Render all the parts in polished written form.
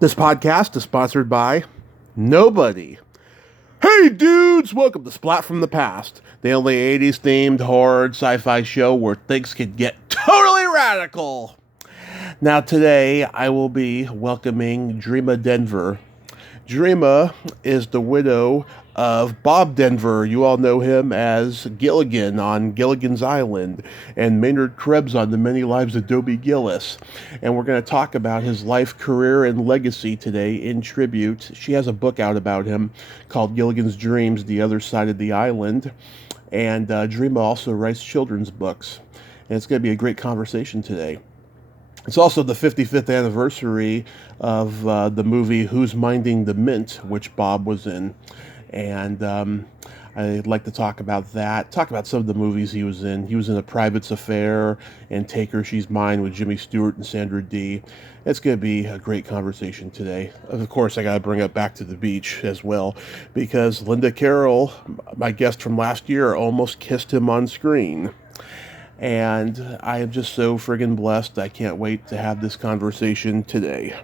This podcast is sponsored by nobody. Hey dudes, welcome to Splat from the Past, the only 80s themed horror sci-fi show where things can get totally radical. Now today I will be welcoming Dreama Denver. Dreama is the widow of Bob Denver. You all know him as Gilligan on Gilligan's Island and Maynard Krebs on The Many Lives of Dobie Gillis. And we're going to talk about his life, career, and legacy today in tribute. She has a book out about him called Gilligan's Dreams, The Other Side of the Island. And Dreama also writes children's books. And it's going to be a great conversation today. It's also the 55th anniversary of the movie Who's Minding the Mint, which Bob was in. And I'd like to talk about that, talk about some of the movies he was in. He was in A Private's Affair and Take Her, She's Mine with Jimmy Stewart and Sandra Dee. It's going to be a great conversation today. Of course, I got to bring up Back to the Beach as well, because Linda Carroll, my guest from last year, almost kissed him on screen. And I am just so friggin' blessed. I can't wait to have this conversation today.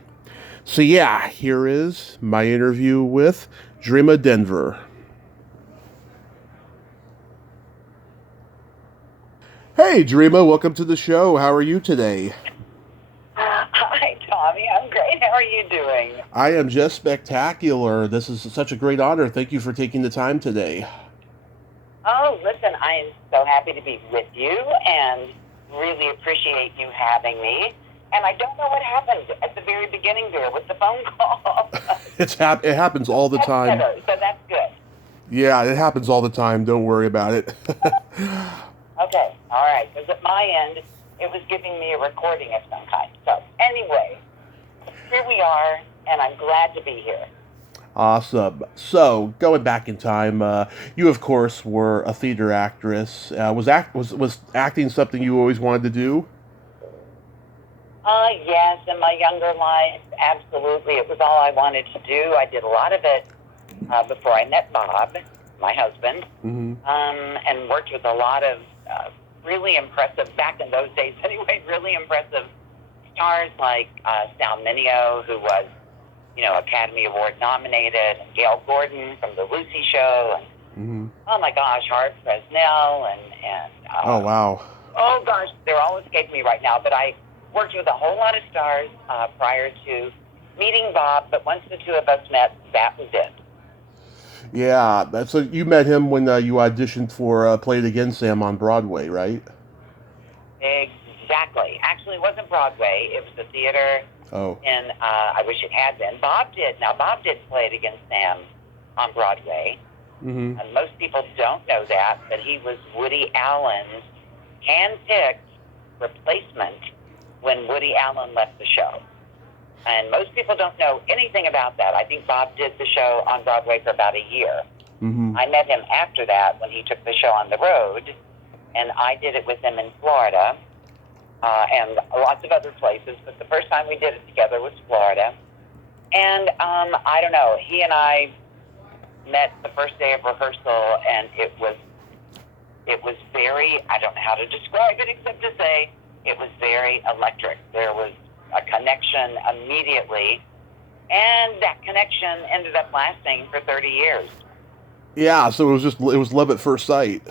So yeah, here is my interview with Dreama Denver. Hey Dreama, welcome to the show. How are you today? Hi Tommy, I'm great. How are you doing? I am just spectacular. This is such a great honor. Thank you for taking the time today. Oh, listen, I am so happy to be with you and really appreciate you having me. And I don't know what happened at the very beginning there with the phone call. It happens all the time. Better, so that's good. Yeah, it happens all the time. Don't worry about it. Okay, all right. Because at my end, it was giving me a recording of some kind. So anyway, here we are, and I'm glad to be here. Awesome. So, going back in time, you of course were a theater actress. Was acting something you always wanted to do? Yes, in my younger life, absolutely. It was all I wanted to do. I did a lot of it before I met Bob, my husband, and worked with a lot of really impressive, back in those days anyway, really impressive stars like Sal Mineo, who was Academy Award nominated, and Gail Gordon from The Lucy Show, and oh my gosh, Hart Fresnel, and oh wow, oh gosh, they're all escaping me right now. But I worked with a whole lot of stars prior to meeting Bob. But once the two of us met, that was it. Yeah, so you met him when you auditioned for Play It Again, Sam on Broadway, right? Exactly. Actually, it wasn't Broadway. It was a theater. Oh. And I wish it had been. Bob did. Now, Bob did Play It Again, Sam on Broadway. And most people don't know that, but he was Woody Allen's hand-picked replacement when Woody Allen left the show. And most people don't know anything about that. I think Bob did the show on Broadway for about a year. I met him after that when he took the show on the road, and I did it with him in Florida. And lots of other places, but the first time we did it together was Florida. And I don't know, he and I met the first day of rehearsal, and it was very, I don't know how to describe it except to say it was very electric. There was a connection immediately, and that connection ended up lasting for 30 years. Yeah, so it was love at first sight.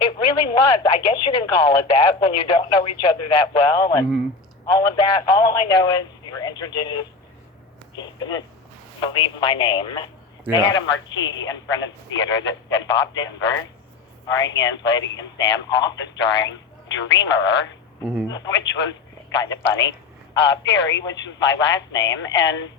It really was. I guess you can call it that when you don't know each other that well, and all of that. All I know is you were introduced. He couldn't believe my name. Yeah. They had a marquee in front of the theater that said Bob Denver, starring in Play It Again, Sam, also starring Dreamer, which was kind of funny. Perry, which was my last name, and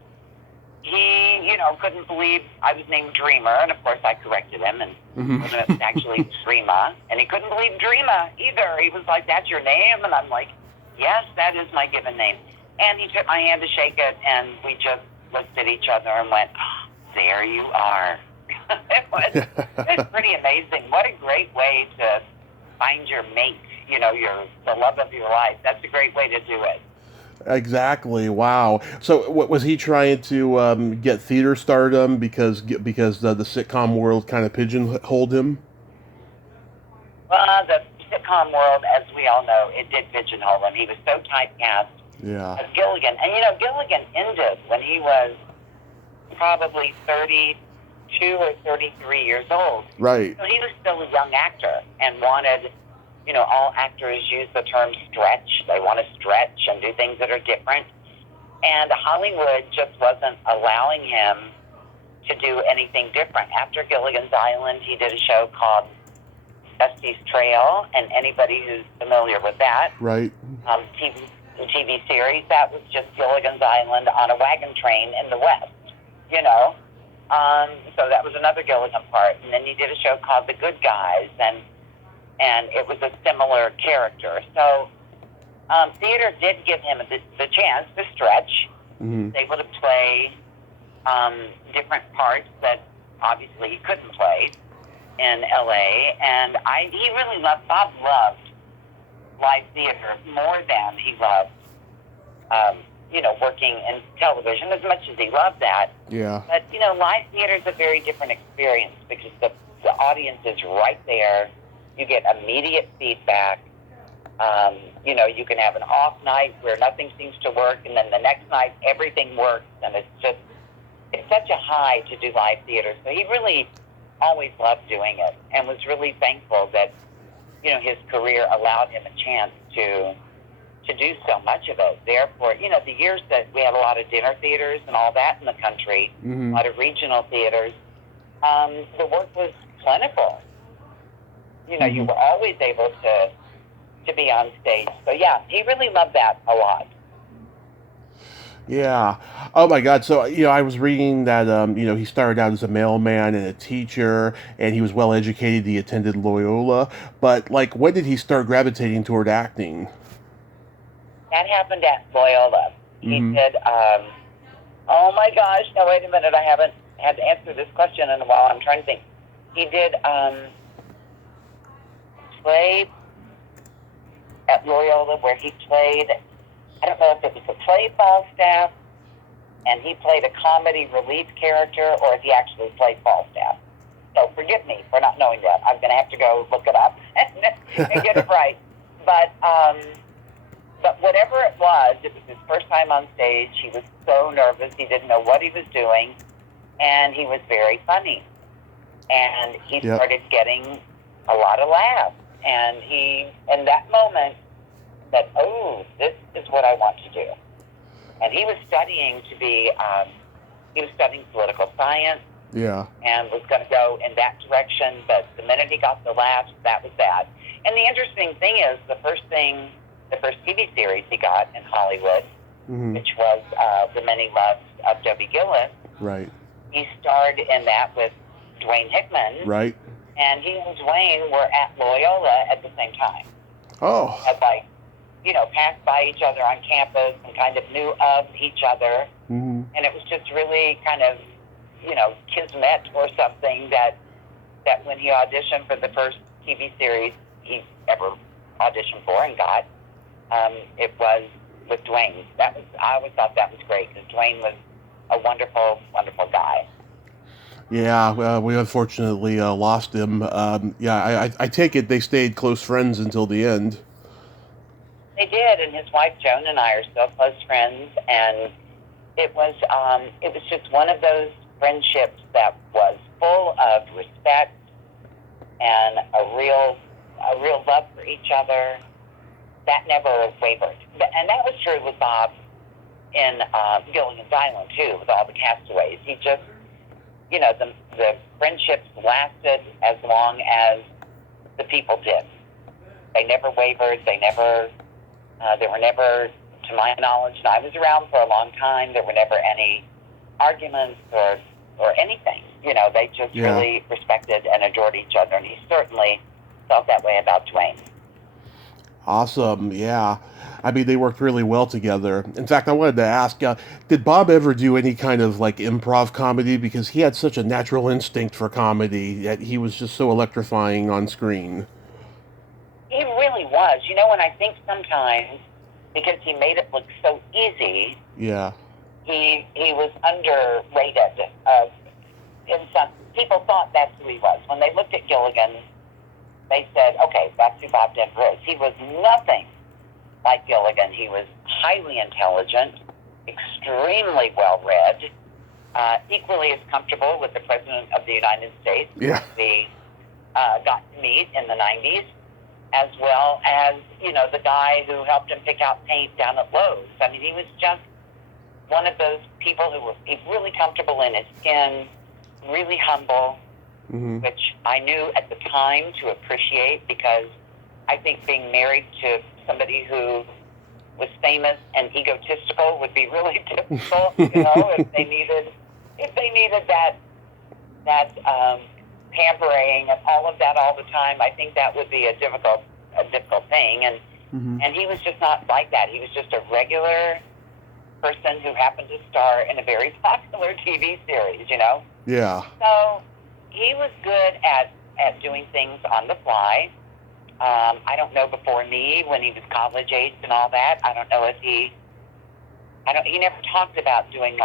he, couldn't believe I was named Dreamer, and of course I corrected him, and it was actually Dreama, and he couldn't believe Dreama either. He was like, "That's your name?" And I'm like, "Yes, that is my given name." And he took my hand to shake it, and we just looked at each other and went, "Oh, there you are." It was pretty amazing. What a great way to find your mate, the love of your life. That's a great way to do it. Exactly. Wow. So, what was he trying to get theater stardom because the sitcom world kind of pigeonholed him? Well, the sitcom world, as we all know, it did pigeonhole him. He was so typecast Yeah. Of Gilligan. And, Gilligan ended when he was probably 32 or 33 years old. Right. So he was still a young actor and wanted, all actors use the term stretch. They want to stretch and do things that are different. And Hollywood just wasn't allowing him to do anything different. After Gilligan's Island, he did a show called Dusty's Trail, and anybody who's familiar with that, Right. TV series, that was just Gilligan's Island on a wagon train in the West, So that was another Gilligan part. And then he did a show called The Good Guys, and it was a similar character. So theater did give him the chance to stretch. Mm-hmm. Able to play different parts that obviously he couldn't play in L.A. And he really Bob loved live theater more than he loved, working in television, as much as he loved that. Yeah. But, live theater is a very different experience because the audience is right there. You get immediate feedback. You can have an off night where nothing seems to work, and then the next night everything works, and it's such a high to do live theater. So he really always loved doing it and was really thankful that, his career allowed him a chance to do so much of it. Therefore, the years that we had a lot of dinner theaters and all that in the country, Mm-hmm. a lot of regional theaters, the work was plentiful. Mm-hmm. You were always able to be on stage. So, yeah, he really loved that a lot. Yeah. Oh my God. So, I was reading that, he started out as a mailman and a teacher, and he was well educated. He attended Loyola. But, when did he start gravitating toward acting? That happened at Loyola. He Mm-hmm. did, oh my gosh, now wait a minute, I haven't had to answer this question in a while. I'm trying to think. He did play at Loyola where he played, I don't know if it was a play Falstaff, and he played a comedy relief character, or if he actually played Falstaff. So forgive me for not knowing that. I'm going to have to go look it up and get it right. But whatever it was his first time on stage. He was so nervous. He didn't know what he was doing, and he was very funny. And he Yep. started getting a lot of laughs. And he, in that moment, said, oh, this is what I want to do. And he was studying he was studying political science. Yeah. And was going to go in that direction. But the minute he got the laughs, that was that. And the interesting thing is, the first TV series he got in Hollywood, Mm-hmm. which was The Many Loves of Debbie Gillis, Right. he starred in that with Dwayne Hickman. Right. And he and Dwayne were at Loyola at the same time. Oh. Had passed by each other on campus and kind of knew of each other. Mm-hmm. And it was just really kind of, kismet or something that when he auditioned for the first TV series he ever auditioned for and got, it was with Dwayne. I always thought that was great because Dwayne was a wonderful, wonderful guy. Yeah, well, we unfortunately lost him. I take it they stayed close friends until the end. They did, and his wife Joan and I are still close friends, and it was just one of those friendships that was full of respect and a real love for each other that never wavered. And that was true with Bob in Gilligan's Island too, with all the castaways. He just, the friendships lasted as long as the people did. They never wavered. There were never, to my knowledge, and I was around for a long time, there were never any arguments or anything. They just really respected and adored each other, and he certainly felt that way about Dwayne. Awesome, yeah. I mean, they worked really well together. In fact, I wanted to ask, did Bob ever do any kind of, improv comedy? Because he had such a natural instinct for comedy that he was just so electrifying on screen. He really was. And I think sometimes, because he made it look so easy, Yeah. he was underrated. People thought that's who he was. When they looked at Gilligan, they said, okay, that's who Bob Denver is. He was nothing like Gilligan. He was highly intelligent, extremely well-read, equally as comfortable with the President of the United States, Yeah. we got to meet in the 90s, as well as, the guy who helped him pick out paint down at Lowe's. I mean, he was just one of those people who was really comfortable in his skin, really humble, which I knew at the time to appreciate, because I think being married to somebody who was famous and egotistical would be really difficult, if they needed that pampering and all of that all the time. I think that would be a difficult thing, and he was just not like that. He was just a regular person who happened to star in a very popular TV series, Yeah. So he was good at doing things on the fly. I don't know before me, when he was college age and all that. I don't know if he never talked about doing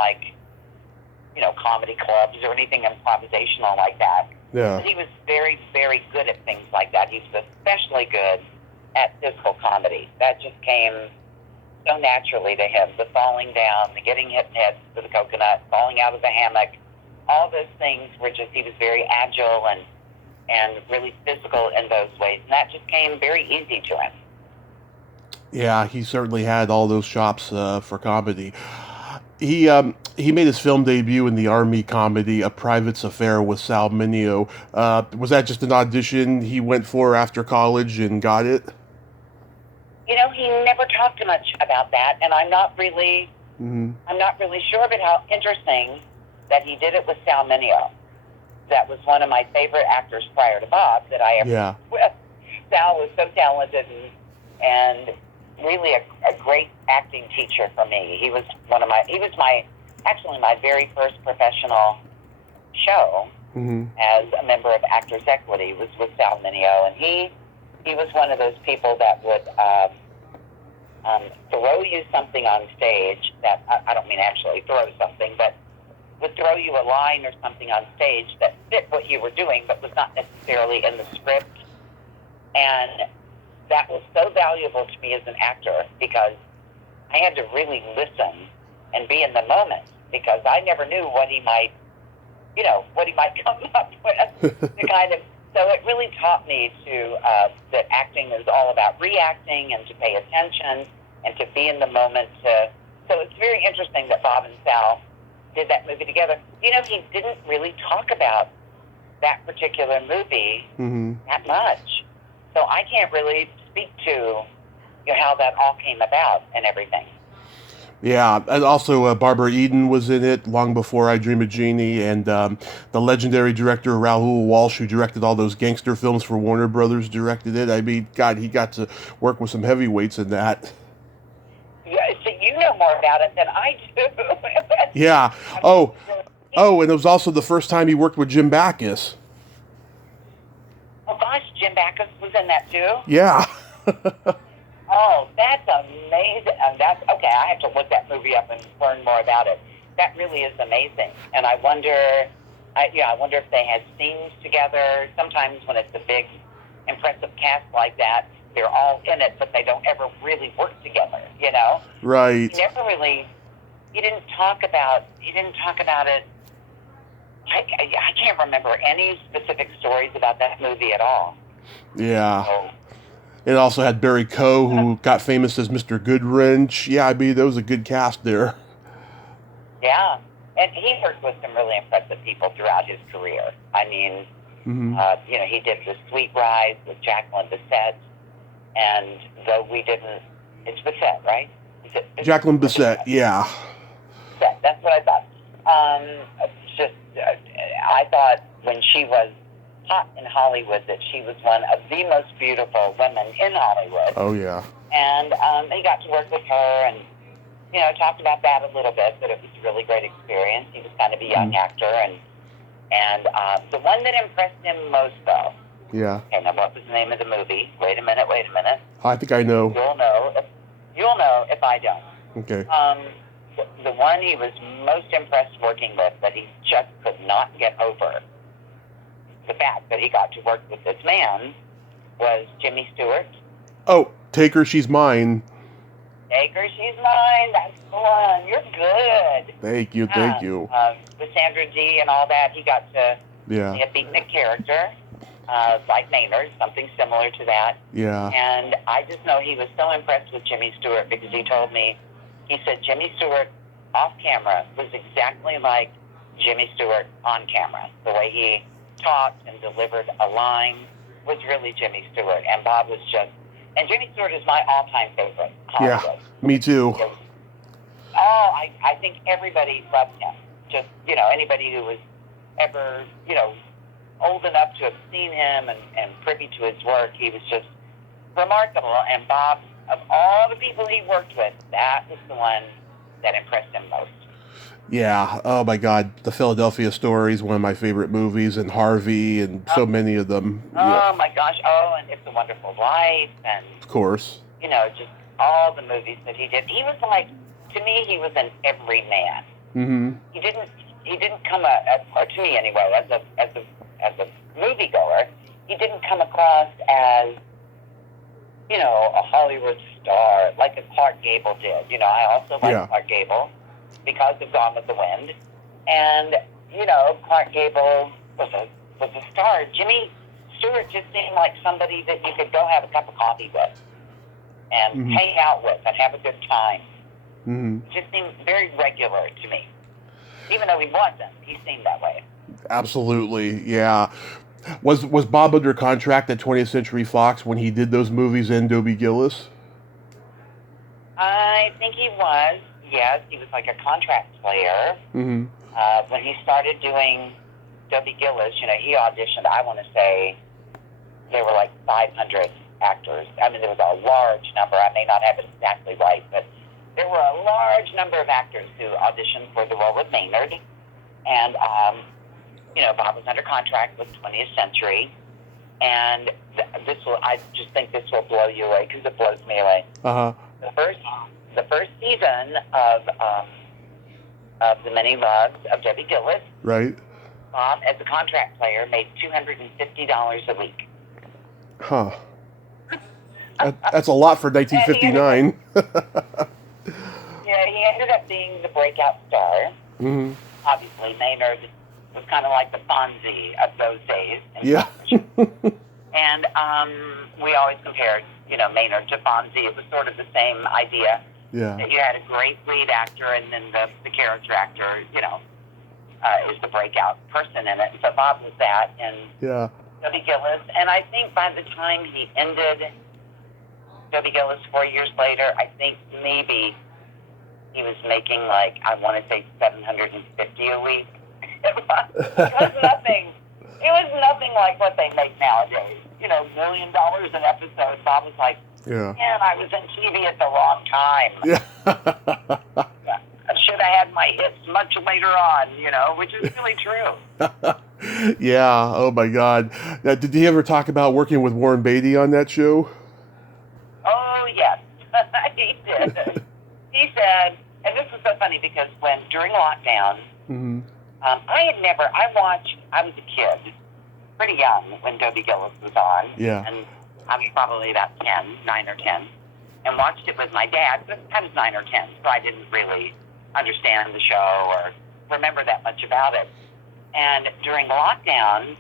comedy clubs or anything improvisational like that. Yeah. But he was very, very good at things like that. He was especially good at physical comedy. That just came so naturally to him. The falling down, the getting hit in the head with a coconut, falling out of the hammock, all those things were just, he was very agile and really physical in those ways. And that just came very easy to him. Yeah, he certainly had all those chops for comedy. He made his film debut in the Army comedy A Private's Affair with Sal Mineo. Was that just an audition he went for after college and got it? He never talked much about that, and I'm not really sure, but how interesting that he did it with Sal Mineo. That was one of my favorite actors prior to Bob that I ever worked with. Sal was so talented and really a great acting teacher for me. He was my very first professional show as a member of Actors Equity was with Sal Mineo, and he was one of those people that would throw you something on stage that, I don't mean actually throw something, but would throw you a line or something on stage that fit what you were doing but was not necessarily in the script. And that was so valuable to me as an actor, because I had to really listen and be in the moment, because I never knew what he might come up with. So it really taught me that acting is all about reacting and to pay attention and to be in the moment. So it's very interesting that Bob and Sal did that movie together. He didn't really talk about that particular movie that much. So I can't really speak to how that all came about and everything. Yeah, and also Barbara Eden was in it long before I Dream of Jeannie, and the legendary director Raoul Walsh, who directed all those gangster films for Warner Brothers, directed it. I mean, God, he got to work with some heavyweights in that. Yeah, so you know more about it than I do. Yeah. Oh, and it was also the first time he worked with Jim Backus. Oh gosh, Jim Backus was in that too? Yeah. Oh, that's amazing. And that's okay. I have to look that movie up and learn more about it. That really is amazing. And I wonder if they had scenes together. Sometimes when it's a big, impressive cast like that, they're all in it, but they don't ever really work together. Right. He didn't talk about it. I can't remember any specific stories about that movie at all. Yeah. So, it also had Barry Coe, who got famous as Mr. Goodwrench. Yeah, I mean, there was a good cast there. Yeah, and he worked with some really impressive people throughout his career. I mean, he did The Sweet Rise with Jacqueline Bisset, and though we didn't, it's Bisset, right? Jacqueline Bisset, yeah. Bisset, that's what I thought. I thought when she was hot in Hollywood that she was one of the most beautiful women in Hollywood. Oh, yeah. And he got to work with her and, talked about that a little bit, that it was a really great experience. He was kind of a young actor. And the one that impressed him most, though. Yeah. Okay, now what was the name of the movie? Wait a minute. I think I know. You'll know if I don't. Okay. The one he was most impressed working with, that he just could not get over the fact that he got to work with this man, was Jimmy Stewart. Oh, Take Her, She's Mine. Baker, she's mine. That's the one. You're good. Thank you. With Sandra Dee and all that, he got to be a beatnik character, like Maynard, something similar to that. Yeah. And I just know he was so impressed with Jimmy Stewart because he told me, he said Jimmy Stewart off camera was exactly like Jimmy Stewart on camera. The way he talked and delivered a line was really Jimmy Stewart. And Bob was just, and Jimmy Stewart is my all-time favorite. Hollywood. Yeah, me too. I think everybody loved him. Just, anybody who was ever, old enough to have seen him and privy to his work, he was just remarkable. And Bob, of all the people he worked with, that was the one that impressed him most. Yeah. Oh my God, The Philadelphia Story is one of my favorite movies, and Harvey, and so many of them. Oh my gosh. Oh, and It's a Wonderful Life, and of course, just all the movies that he did. He was like, to me, he was an everyman. Mm-hmm. He didn't come or to me anyway, as a moviegoer, he didn't come across as a Hollywood star like a Clark Gable did. I also like Clark Gable because of Gone with the Wind, and Clark Gable was a star. Jimmy Stewart just seemed like somebody that you could go have a cup of coffee with and hang out with and have a good time. Mm-hmm. It just seemed very regular to me, even though he wasn't. He seemed that way. Absolutely, yeah. Was Bob under contract at 20th Century Fox when he did those movies in Dobie Gillis? I think he was. Yes, he was like a contract player. Mm-hmm. When he started doing Dobie Gillis, he auditioned, I want to say, there were like 500 actors. I mean, there was a large number. I may not have it exactly right, but there were a large number of actors who auditioned for the role of Maynard. And, Bob was under contract with 20th Century. And I just think this will blow you away because it blows me away. Uh-huh. The first season of The Many Loves of Debbie Gillis, right? Bob, as a contract player, made $250 a week. Huh. That's a lot for 1959. He ended up being the breakout star. Mm-hmm. Obviously, Maynard was kind of like the Fonzie of those days. Yeah. And we always compared, Maynard to Fonzie. It was sort of the same idea. Yeah. That you had a great lead actor, and then the character actor, is the breakout person in it. And so Bob was that in Dobie Gillis. And I think by the time he ended Dobie Gillis 4 years later, I think maybe he was making like, I want to say $750 a week. It was nothing. It was nothing like what they make nowadays. $1 million an episode. Bob was like, man, I was in TV at the wrong time. Yeah. I should have had my hits much later on, which is really true. Yeah. Oh my God. Now, did he ever talk about working with Warren Beatty on that show? Oh yes, he did. He said, and this was so funny because during lockdown, I was a kid, pretty young when Dobie Gillis was on. Yeah. And I was probably about 9 or 10, and watched it with my dad, but I was 9 or 10, so I didn't really understand the show or remember that much about it. And during lockdown,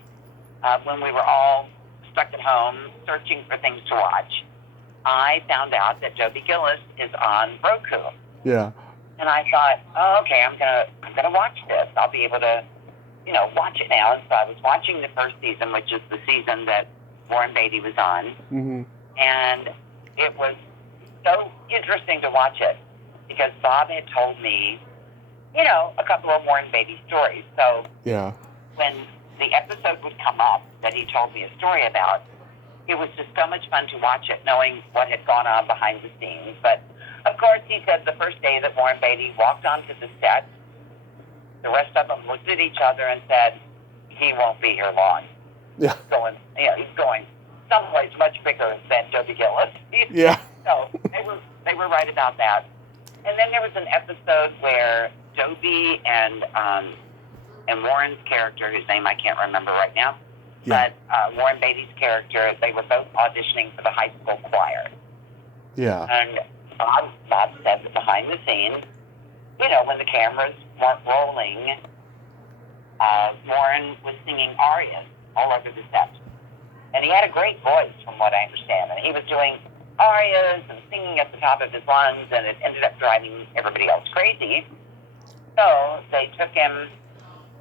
when we were all stuck at home searching for things to watch, I found out that Dobie Gillis is on Roku. Yeah. And I thought, oh, okay, I'm gonna watch this. I'll be able to, watch it now. And so I was watching the first season, which is the season that Warren Beatty was on. Mm-hmm. And it was so interesting to watch it because Bob had told me, a couple of Warren Beatty stories. So when the episode would come up that he told me a story about, it was just so much fun to watch it, knowing what had gone on behind the scenes. But, of course, he said the first day that Warren Beatty walked onto the set, the rest of them looked at each other and said, he won't be here long. Yeah. He's going someplace much bigger than Dobie Gillis. Yeah. So they were right about that. And then there was an episode where Dobie and Warren's character, whose name I can't remember right now, but Warren Beatty's character, they were both auditioning for the high school choir. Yeah. And Bob said that behind the scenes, when the cameras weren't rolling, Warren was singing arias all over the set. And he had a great voice, from what I understand. And he was doing arias and singing at the top of his lungs, and it ended up driving everybody else crazy. So they took him,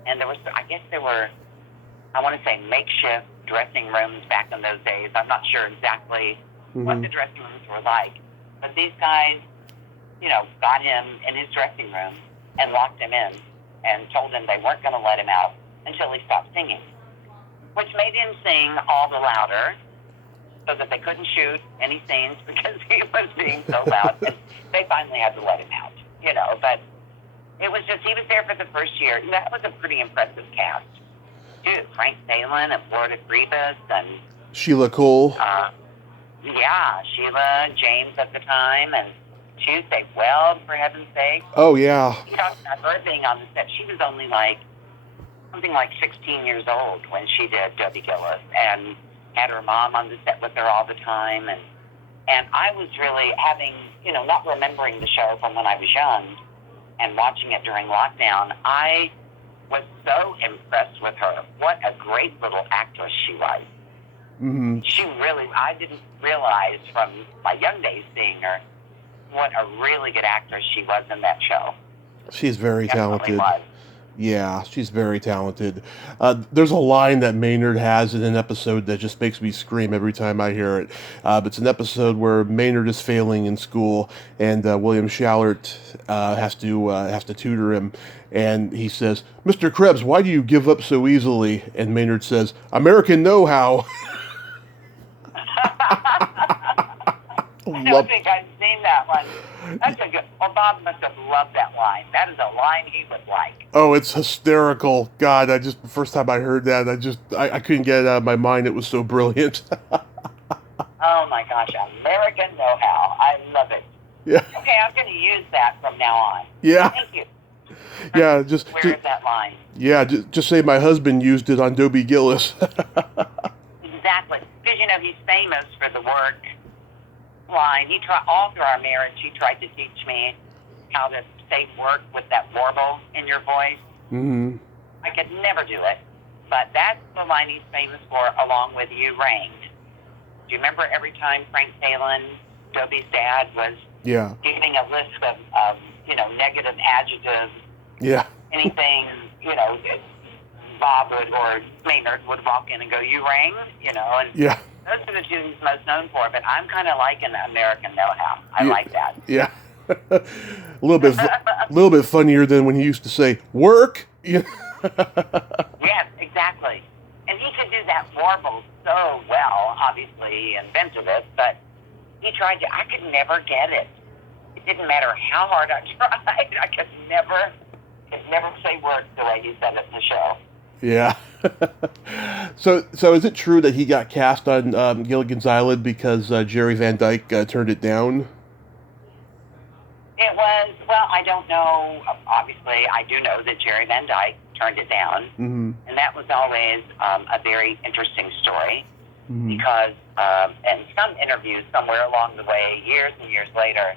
and there were, I want to say, makeshift dressing rooms back in those days. I'm not sure exactly what the dressing rooms were like. But these guys, got him in his dressing room and locked him in and told him they weren't going to let him out until he stopped singing, which made him sing all the louder so that they couldn't shoot any scenes because he was being so loud. And they finally had to let him out, but it was just, he was there for the first year. That was a pretty impressive cast. Dude, Frank Salem and Florida Grievous and Sheila Cole. Sheila, James at the time, and Tuesday Weld, for heaven's sake. Oh, yeah. He talked about her being on the set. She was only something like 16 years old when she did Dobie Gillis, and had her mom on the set with her all the time. And I was really having, not remembering the show from when I was young and watching it during lockdown, I was so impressed with her. What a great little actress she was. Mm-hmm. I didn't realize from my young days seeing her what a really good actress she was in that show. She's very talented. Was. Yeah, she's very talented. There's a line that Maynard has in an episode that just makes me scream every time I hear it. It's an episode where Maynard is failing in school, and William Schallert has to tutor him, and he says, "Mr. Krebs, why do you give up so easily?" And Maynard says, "American know-how." I don't think I've seen that one. That's a good. Well, Bob must have loved that line. That is a line he would like. Oh, it's hysterical. God, the first time I heard that, I couldn't get it out of my mind. It was so brilliant. Oh my gosh, American know-how. I love it. Yeah. Okay, I'm going to use that from now on. Yeah. Thank you. Yeah, Where is that line? Yeah, just say my husband used it on Dobie Gillis. Exactly. Because, he's famous for the work line. All through our marriage, he tried to teach me how to say work with that warble in your voice. Mm-hmm. I could never do it. But that's the line he's famous for, along with "You Rained." Do you remember every time Frank Salem, Dobie's dad, was giving a list of negative adjectives? Yeah. Anything, Bob or Maynard would walk in and go, "You rang," and yeah. Those are the two he's most known for, but I'm kind of liking the American know-how. I like that. Yeah. a little bit funnier than when he used to say, "Work." Yes, exactly. And he could do that warble so well. Obviously, he invented it, but he tried to. I could never get it. It didn't matter how hard I tried. I could never say work the way he said it in the show. Yeah. So is it true that he got cast on Gilligan's Island because Jerry Van Dyke turned it down? It was, well, I don't know. Obviously, I do know that Jerry Van Dyke turned it down. Mm-hmm. And that was always a very interesting story because in some interviews somewhere along the way, years and years later,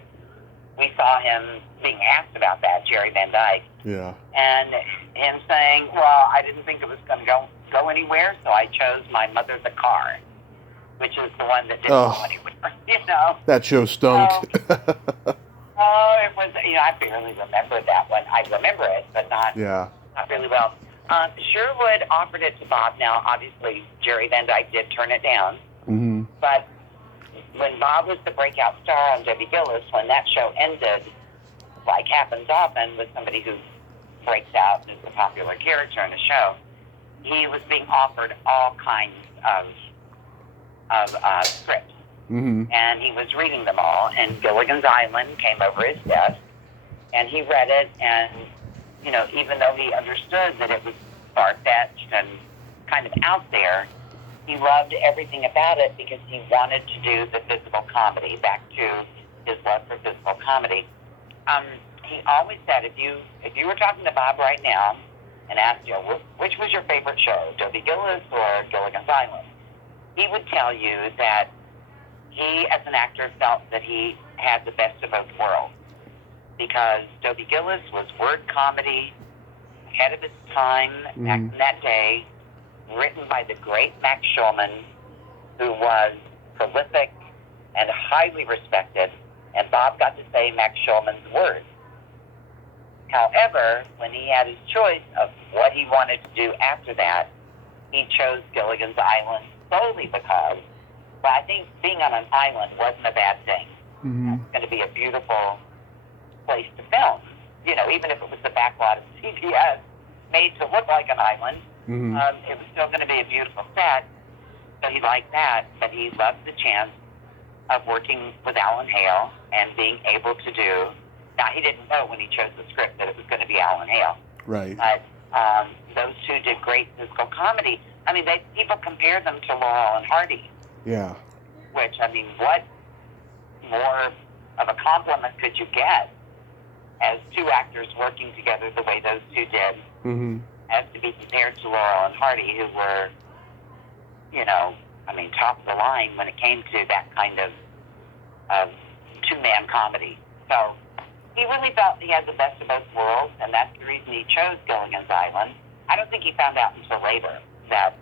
we saw him being asked about that, Jerry Van Dyke. Yeah. And him saying, well, I didn't think it was going to go anywhere, so I chose My Mother the Car, which is the one that didn't go anywhere, That show stunk. It was, I barely remember that one. I remember it, but not really well. Sherwood offered it to Bob. Now, obviously, Jerry Van Dyke did turn it down. Mm-hmm. But when Bob was the breakout star on Dobie Gillis, when that show ended, like happens often with somebody who breaks out and is a popular character in a show, he was being offered all kinds of scripts. Mm-hmm. And he was reading them all, and Gilligan's Island came over his desk, and he read it, and, even though he understood that it was far-fetched and kind of out there, he loved everything about it because he wanted to do the physical comedy, back to his love for physical comedy. He always said, if you were talking to Bob right now and asked you, which was your favorite show, Dobie Gillis or Gilligan's Island, he would tell you that he, as an actor, felt that he had the best of both worlds, because Dobie Gillis was word comedy, ahead of its time back in that day, written by the great Max Schulman, who was prolific and highly respected, and Bob got to say Max Schulman's words. However, when he had his choice of what he wanted to do after that, he chose Gilligan's Island solely because, well, I think being on an island wasn't a bad thing. It's going to be a beautiful place to film. You know, even if it was the backlot of CBS made to look like an island, it was still going to be a beautiful set. So he liked that, but he loved the chance of working with Alan Hale and being able to do. Now, he didn't know when he chose the script that it was going to be Alan Hale. Right. But those two did great physical comedy. I mean, people compare them to Laurel and Hardy. Yeah. Which, I mean, what more of a compliment could you get as two actors working together the way those two did, as to be compared to Laurel and Hardy, who were, you know, I mean, top of the line when it came to that kind of two-man comedy. So he really felt he had the best of both worlds, and that's the reason he chose Gilligan's Island. I don't think he found out until later that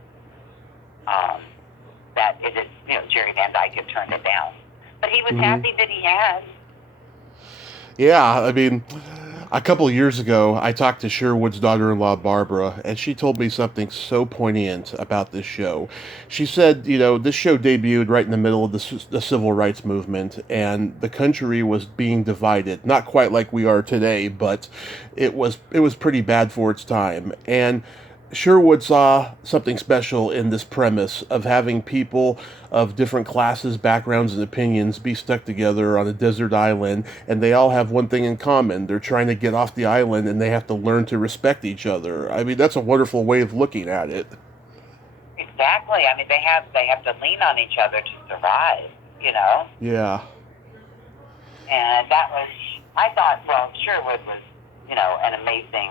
it is, you know, Jerry Van Dyke had turned it down. But he was happy that he had. Yeah, I mean, a couple of years ago, I talked to Sherwood's daughter-in-law, Barbara, and she told me something so poignant about this show. She said, you know, this show debuted right in the middle of the civil rights movement, and the country was being divided. Not quite like we are today, but it was pretty bad for its time. And Sherwood saw something special in this premise of having people of different classes, backgrounds, and opinions be stuck together on a desert island, and they all have one thing in common. They're trying to get off the island, and they have to learn to respect each other. I mean, that's a wonderful way of looking at it. Exactly. I mean, they have to lean on each other to survive, you know? Yeah. And that was, I thought, well, Sherwood was, you know, an amazing,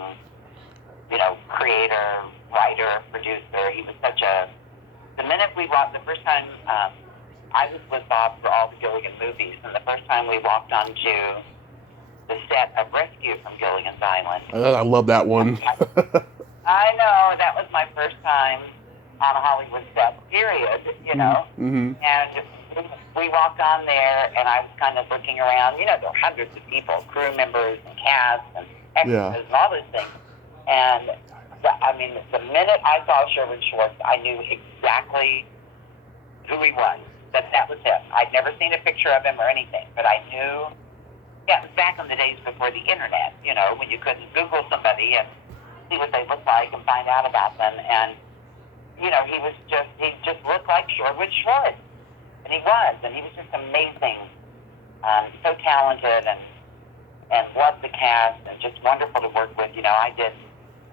you know, creator, writer, producer. He was such a... The minute we walked, the first time I was with Bob for all the Gilligan movies, and the first time we walked onto the set of Rescue from Gilligan's Island. I love that one. I know, that was my first time on a Hollywood set, period, you know. And we walked on there, and I was kind of looking around. You know, there were hundreds of people, crew members and cast and extras and all those things. And, I mean, the minute I saw Sherwood Schwartz, I knew exactly who he was, that was him. I'd never seen a picture of him or anything, but I knew, yeah, it was back in the days before the internet, you know, when you couldn't Google somebody and see what they looked like and find out about them. And, you know, he just looked like Sherwood Schwartz. And he was just amazing, so talented and loved the cast and just wonderful to work with. You know, I did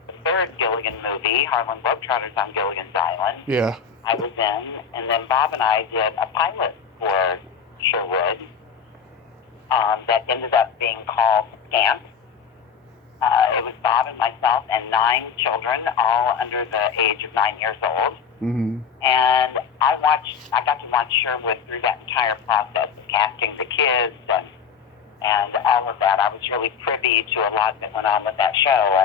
the third Gilligan movie, Harlem Globetrotters on Gilligan's Island. Yeah. I was in, and then Bob and I did a pilot for Sherwood that ended up being called Scamp. It was Bob and myself and 9 children, all under the age of 9 years old. And I got to watch Sherwood through that entire process of casting the kids and all of that. I was really privy to a lot that went on with that show.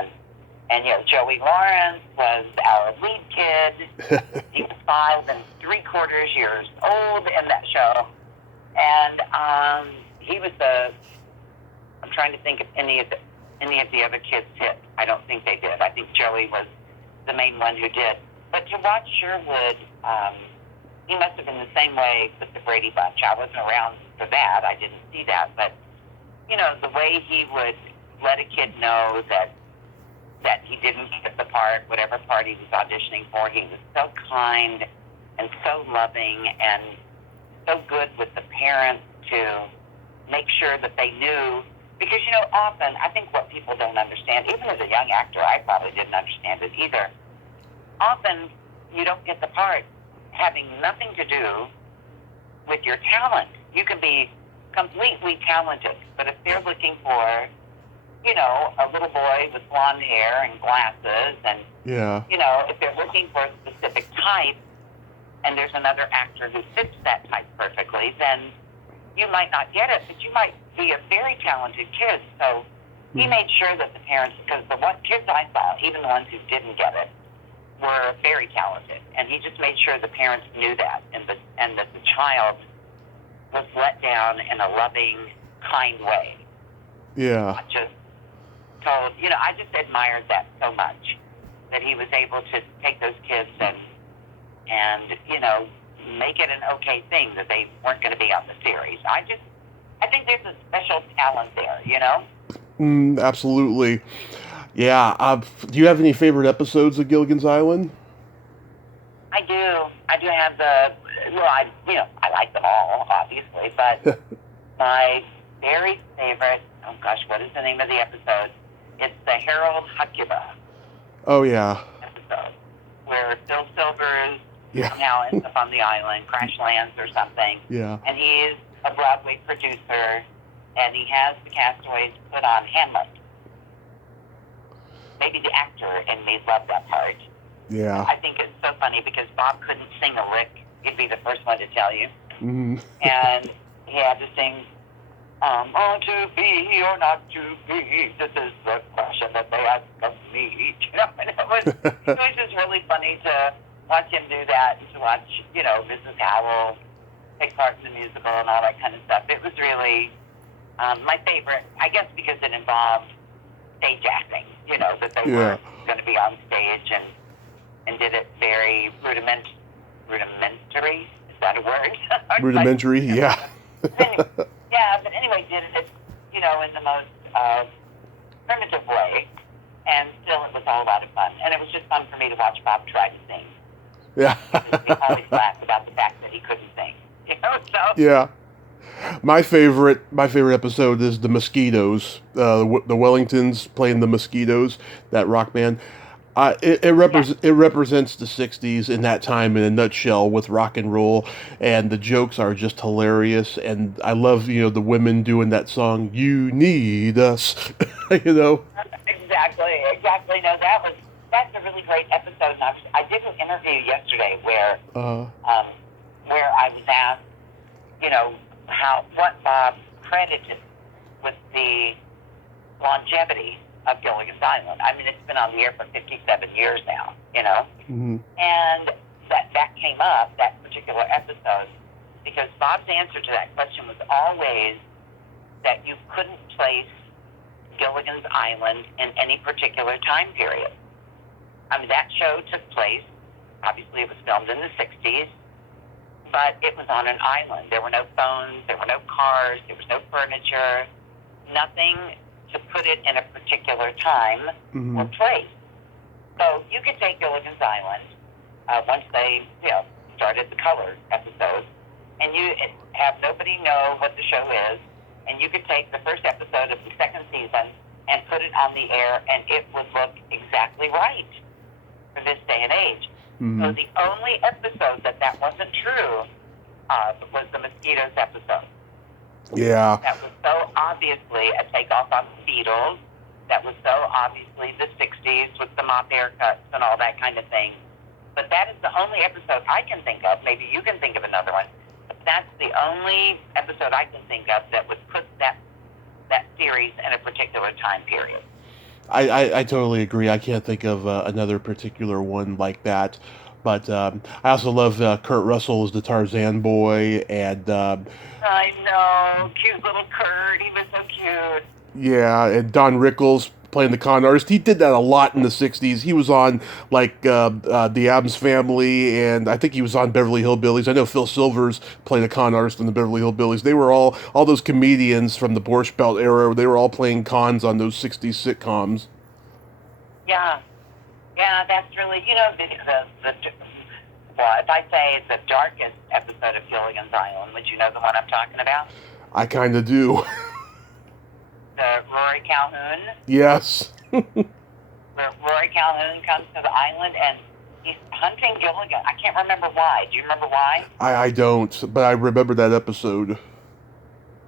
And you know, Joey Lawrence was our lead kid. He was 5 3/4 years old in that show. And he was I'm trying to think if any of the other kids did. I don't think they did. I think Joey was the main one who did. But to watch Sherwood, he must have been the same way with the Brady Bunch. I wasn't around for that. I didn't see that. But, you know, the way he would let a kid know that he didn't get the part, whatever part he was auditioning for, he was so kind and so loving and so good with the parents to make sure that they knew. Because, you know, often, I think what people don't understand, even as a young actor, I probably didn't understand it either. Often, you don't get the part having nothing to do with your talent. You can be completely talented, but if they're looking for, you know, a little boy with blonde hair and glasses, and, you know, if they're looking for a specific type, and there's another actor who fits that type perfectly, then you might not get it, but you might be a very talented kid. So he made sure that the parents, because the kids I saw, even the ones who didn't get it, were very talented. And he just made sure the parents knew that, and that the child was let down in a loving, kind way. Yeah. Not just told, I just admired that so much, that he was able to take those kids and make it an okay thing that they weren't going to be on the series. I think there's a special talent there, Absolutely. Yeah. Do you have any favorite episodes of Gilligan's Island? I do. I do have I like them all, obviously, but my very favorite, oh gosh, what is the name of the episode? It's the Harold Huckula Oh, yeah. episode, where Phil Silvers Yeah. somehow ends up on the island, crash lands or something. Yeah. And he's a Broadway producer, and he has the castaways put on Hamlet. Maybe the actor in me loved that part. Yeah. I think it's so funny because Bob couldn't sing a lick. He'd be the first one to tell you. Mm-hmm. And he had to sing, "On to be or not to be, this is the question that they ask of me." And it was just really funny to watch him do that, and to watch, Mrs. Howell take part in the musical and all that kind of stuff. It was really my favorite, I guess, because it involved stage acting, that they were going to be on stage and did it very rudimentary. Is that a word? Rudimentary, yeah. But anyway, did it, in the most primitive way, and still it was all a lot of fun. And it was just fun for me to watch Bob try to sing. Yeah. He always laughed about the fact that he couldn't sing, so. Yeah. My favorite episode is the Mosquitoes. The Wellingtons playing the Mosquitoes, that rock band. It represents the 60s in that time in a nutshell with rock and roll, and the jokes are just hilarious. And I love, the women doing that song, "You Need Us," Exactly. No, that's a really great episode. And I did an interview yesterday where I was asked, what Bob credited with the longevity of Gilligan's Island. I mean, it's been on the air for 57 years now, Mm-hmm. And that came up, that particular episode, because Bob's answer to that question was always that you couldn't place Gilligan's Island in any particular time period. I mean, that show took place, obviously it was filmed in the 60s, but it was on an island. There were no phones, there were no cars, there was no furniture, nothing to put it in a particular time or place. So you could take Gilligan's Island, once they, started the color episode, and you have nobody know what the show is, and you could take the first episode of the second season and put it on the air, and it would look exactly right for this day and age. Mm-hmm. So the only episode that wasn't true was the Mosquitoes episode. Yeah. That was so obviously a takeoff on the Beatles. That was so obviously the 60s with the mop haircuts and all that kind of thing. But that is the only episode I can think of. Maybe you can think of another one. But that's the only episode I can think of that would put that series in a particular time period. I totally agree. I can't think of another particular one like that. But I also love Kurt Russell as the Tarzan boy, and I know, cute little Kurt. He was so cute. Yeah, and Don Rickles playing the con artist. He did that a lot in the 60s. He was on, The Addams Family, and I think he was on Beverly Hillbillies. I know Phil Silvers played a con artist in the Beverly Hillbillies. They were all those comedians from the Borscht Belt era, they were all playing cons on those 60s sitcoms. Yeah. Yeah, that's really, if I say the darkest episode of Gilligan's Island, would you know the one I'm talking about? I kind of do. The Rory Calhoun. Yes. Where Rory Calhoun comes to the island and he's hunting Gilligan. I can't remember why. Do you remember why? I don't, but I remember that episode.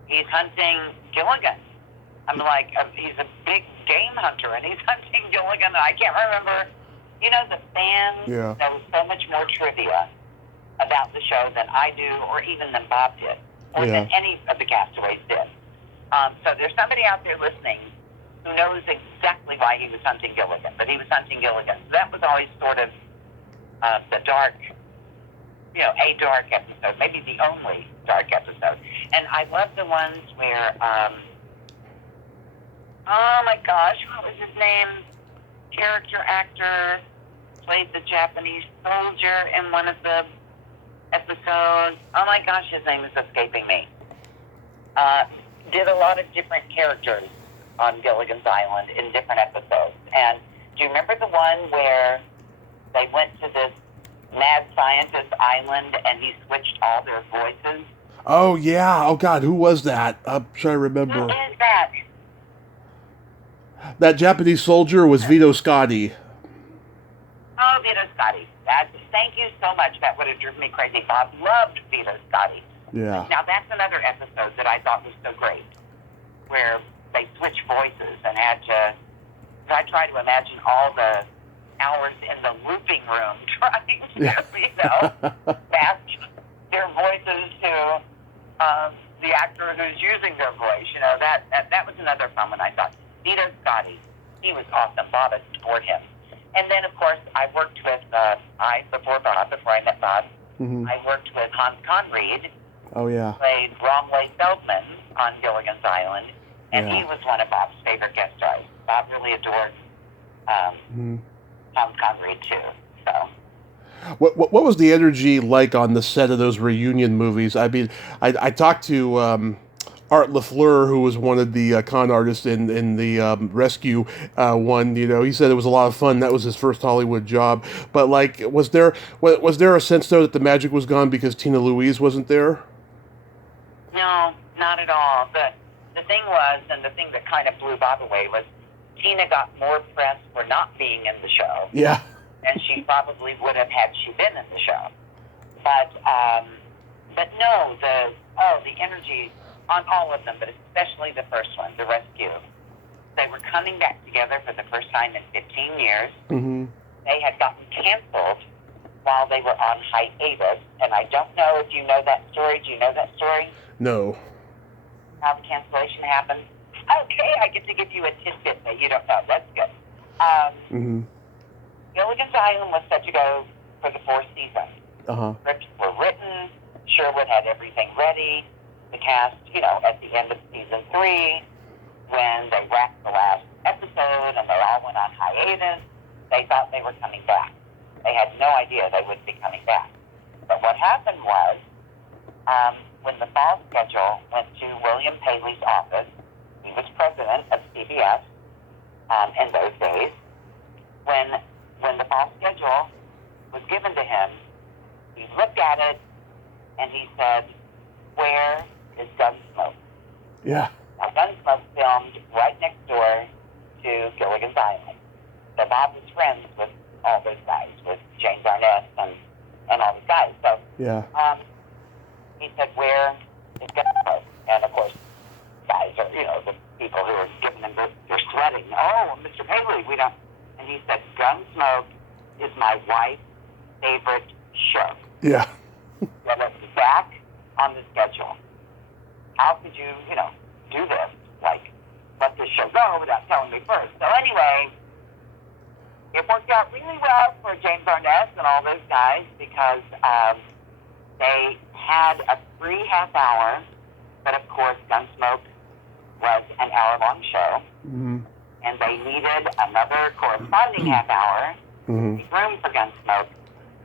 He's hunting Gilligan. I'm like, he's a big game hunter, and he's hunting Gilligan. I can't remember. The fans, There was so much more trivia about the show than I do, or even than Bob did. more Yeah. than any of the castaways did. So there's somebody out there listening who knows exactly why he was hunting Gilligan, but he was hunting Gilligan. So that was always sort of the dark, a dark episode, maybe the only dark episode. And I love the ones where, oh my gosh, what was his name? Character actor, played the Japanese soldier in one of the episodes. Oh my gosh, his name is escaping me. Did a lot of different characters on Gilligan's Island in different episodes. And do you remember the one where they went to this mad scientist island and he switched all their voices? Oh, yeah. Oh, God, who was that? I'm trying to remember. Who is that? That Japanese soldier was Vito Scotti. Oh, Vito Scotti. Thank you so much. That would have driven me crazy. Bob loved Vito Scotti. Yeah. Now, that's another episode that I thought was so great, where they switched voices and had to... I try to imagine all the hours in the looping room trying to, match their voices to the actor who's using their voice. That was another fun one, I thought. Vito Scotti, he was awesome. Bob adored him. And then, of course, I worked with, before I met Bob, I worked with Hans Conried. Oh, yeah. Played Bromley Feldman on Gilligan's Island, and he was one of Bob's favorite guest stars. Bob really adored Hans Conried, too. So. What was the energy like on the set of those reunion movies? I mean, I talked to Art LaFleur, who was one of the con artists in the Rescue one. He said it was a lot of fun. That was his first Hollywood job. But was there a sense though that the magic was gone because Tina Louise wasn't there? No, not at all. The thing was, and the thing that kind of blew Bob away was, Tina got more press for not being in the show. Yeah. Than she probably would have had she been in the show. But no, the energy on all of them, but especially the first one, The Rescue. They were coming back together for the first time in 15 years. Mm-hmm. They had gotten canceled while they were on hiatus, and I don't know if you know that story. Do you know that story? No. How the cancellation happened? Okay, I get to give you a tidbit that you don't know. That's good. Gilligan's Island was set to go for the 4th season. Scripts were written. Sherwood had everything ready. The cast, at the end of season 3, when they wrapped the last episode and they all went on hiatus, they thought they were coming back. They had no idea they would be coming back. But what happened was, when the fall schedule went to William Paley's office, he was president of CBS in those days, when the fall schedule was given to him, he looked at it and he said, "Where is Gunsmoke?" Yeah. Now, Gunsmoke filmed right next door to Gilligan's Island. So Bob was friends with all those guys, with James Arness and all these guys. So yeah. He said, "Where is Gunsmoke?" And of course, guys are, the people who are giving them, they're sweating. "Oh, Mr. Paley, we don't." And he said, "Gunsmoke is my wife's favorite show." Yeah. That was back on the schedule. How could you, do this? Let this show go without telling me first. So anyway, it worked out really well for James Arness and all those guys because they had a free half hour, but of course Gunsmoke was an hour-long show, and they needed another corresponding half hour to make room for Gunsmoke.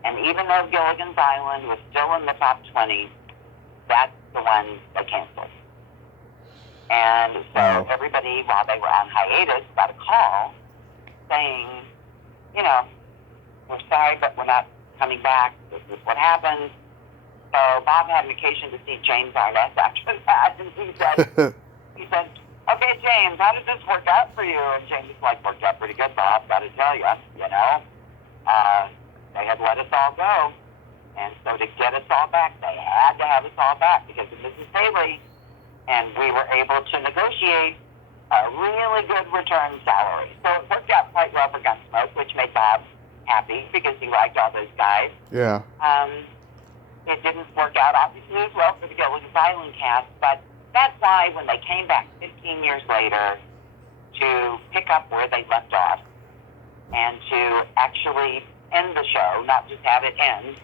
And even though Gilligan's Island was still in the top 20, that's the one they canceled. And so everybody, while they were on hiatus, got a call saying, "We're sorry, but we're not coming back. This is what happened." So Bob had an occasion to see James Arness after that, and he said, "Okay, James, how did this work out for you?" And James was "Worked out pretty good, Bob, gotta tell you, They had let us all go. And so to get us all back, they had to have us all back because of Mrs. Paley. And we were able to negotiate a really good return salary. So it worked out quite well for Gunsmoke, which made Bob happy because he liked all those guys. Yeah. it didn't work out, obviously, as well for the Gilligan's Island cast, but that's why when they came back 15 years later to pick up where they left off and to actually end the show, not just have it end,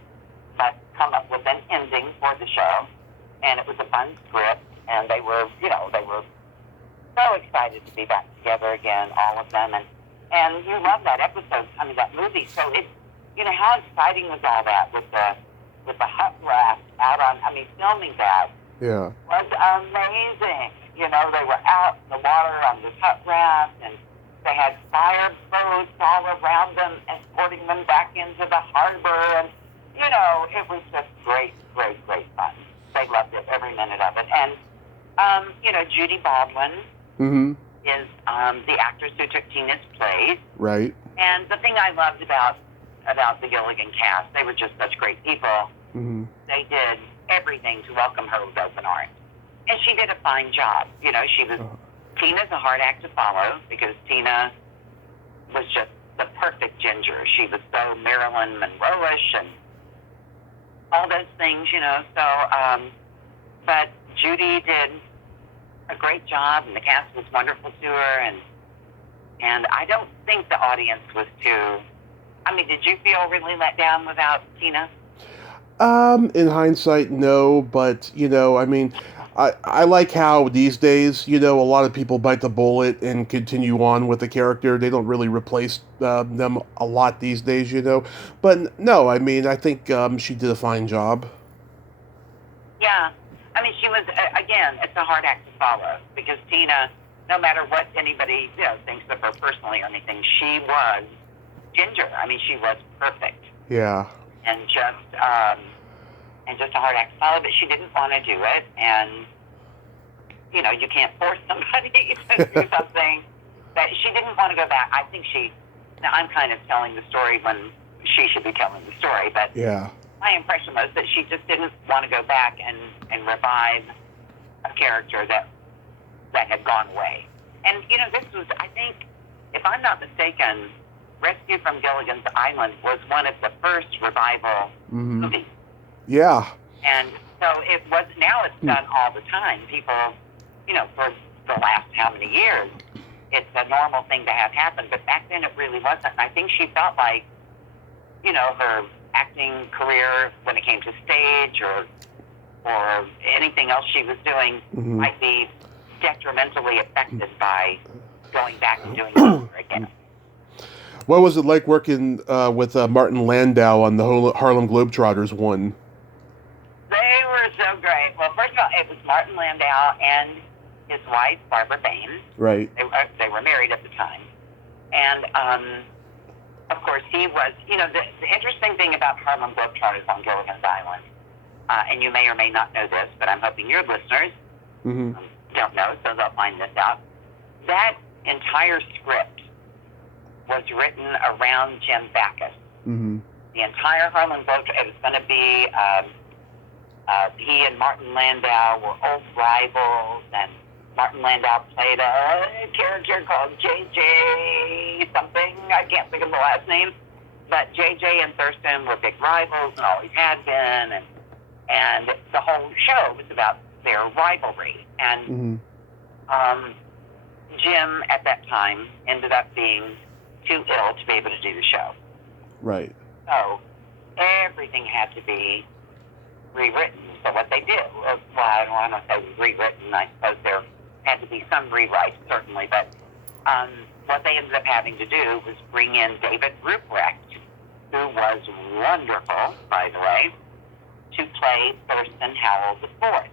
but come up with an ending for the show, and it was a fun script, and they were so excited to be back together again, all of them, and you love that episode, that movie. So it's, how exciting was all that with the hut raft out on, filming that was amazing. They were out in the water on this hut raft, and they had fire boats all around them, escorting them back into the harbor, and, it was just great, great, great fun. They loved it, every minute of it. And, Judy Baldwin is the actress who took Tina's place. Right. And the thing I loved about the Gilligan cast, they were just such great people. Mm-hmm. They did everything to welcome her with open arms. And she did a fine job. Tina's a hard act to follow because Tina was just the perfect ginger. She was so Marilyn Monroe-ish and all those things, but Judy did a great job, and the cast was wonderful to her, and I don't think the audience was too... did you feel really let down without Tina? In hindsight, no, but, I like how these days, a lot of people bite the bullet and continue on with the character. They don't really replace them a lot these days, But no, I think she did a fine job. Yeah. She was, again, it's a hard act to follow because Tina, no matter what anybody thinks of her personally or anything, she was ginger. She was perfect. Yeah. And just a hard act to follow, but she didn't want to do it, and, you can't force somebody to do something that she didn't want to go back. I think now I'm kind of telling the story when she should be telling the story, but yeah. My impression was that she just didn't want to go back and revive a character that had gone away. And, this was, I think, if I'm not mistaken, Rescue from Gilligan's Island was one of the first revival movies. Yeah. And so it was, now it's done all the time. People, for the last how many years, it's a normal thing to have happen. But back then it really wasn't. And I think she felt like, her acting career when it came to stage or anything else she was doing might be detrimentally affected by going back and doing it over again. What was it like working with Martin Landau on the Harlem Globetrotters one? They were so great. Well, first of all, it was Martin Landau and his wife, Barbara Bain. Right. They were married at the time. And, of course, he was, the interesting thing about Harlem Globetrotters on Gilligan's Island, and you may or may not know this, but I'm hoping your listeners don't know, so they'll find this out. That entire script was written around Jim Backus. The entire Harlem Globetrotters, it was going to be, he and Martin Landau were old rivals, and Martin Landau played a character called J.J. something. I can't think of the last name. But J.J. and Thurston were big rivals and always had been. And the whole show was about their rivalry. And Jim, at that time, ended up being too ill to be able to do the show. Right. So everything had to be rewritten. So what they did, well, I don't want to say rewritten. I suppose there had to be some rewrites, certainly, but what they ended up having to do was bring in David Ruprecht, who was wonderful, by the way, to play Thurston Howell IV.